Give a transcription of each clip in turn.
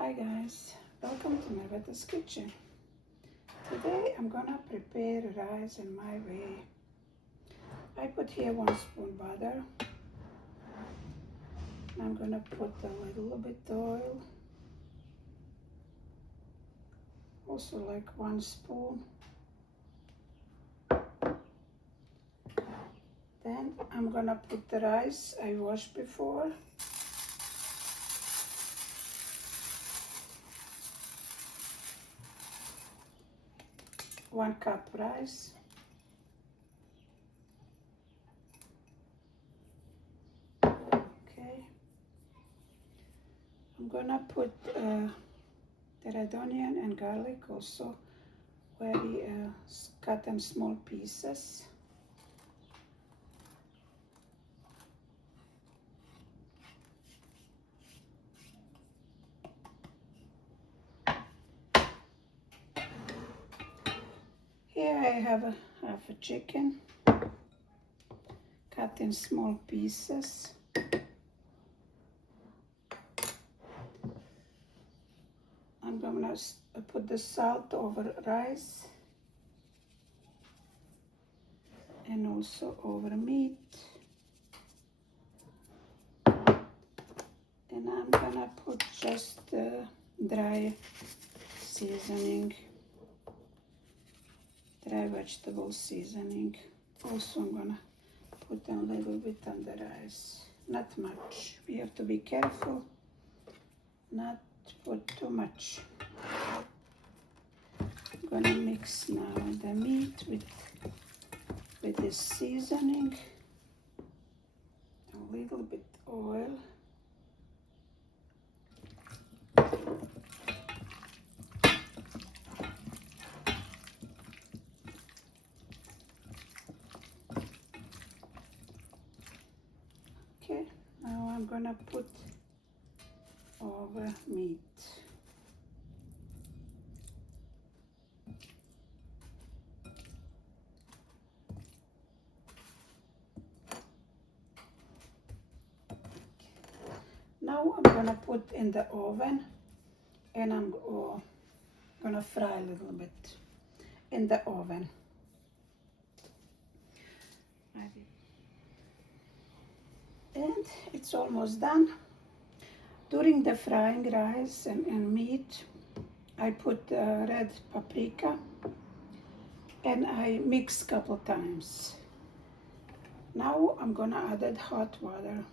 Hi guys, welcome to Mervetta's kitchen. Today I'm gonna prepare rice in my way. I put here 1 spoon butter. I'm gonna put a little bit oil, also like 1 spoon. Then I'm gonna put the rice I washed before. One cup rice. Okay. I'm gonna put the red onion and garlic also very cut in small pieces. Here I have half a chicken cut in small pieces. I'm gonna put the salt over rice and also over meat. And I'm gonna put just dry seasoning, dry vegetable seasoning. Also I'm gonna put a little bit on the rice, not much. We have to be careful not to put too much. I'm gonna mix now the meat with this seasoning, a little bit oil. Okay, now I'm gonna put over meat. Now I'm gonna put in the oven and I'm gonna fry a little bit in the oven. And it's almost done. During the frying rice and meat, I put red paprika and I mix couple times. Now I'm gonna add hot water.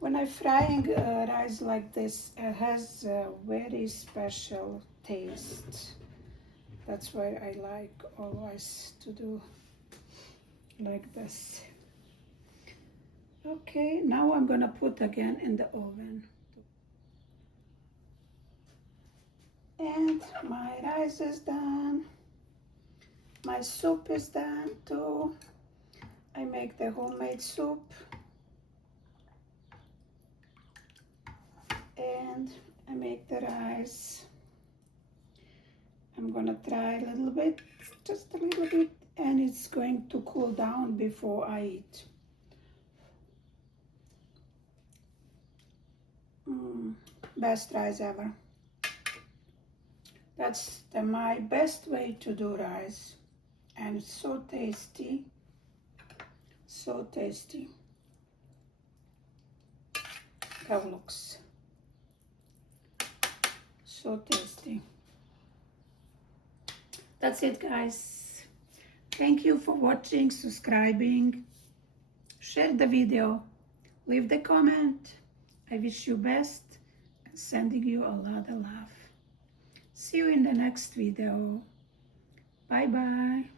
When I'm frying rice like this, it has a very special taste. That's why I like always to do like this. Okay, now I'm gonna put again in the oven. And my rice is done. My soup is done too. I make the homemade soup. And I make the rice. I'm gonna try a little bit, just a little bit, and it's going to cool down before I eat. Best rice ever. That's my best way to do rice, and it's so tasty, so tasty. How it looks. So tasty. That's it, guys. Thank you for watching, subscribing, share the video, leave the comment. I wish you best and sending you a lot of love. See you in the next video. Bye bye.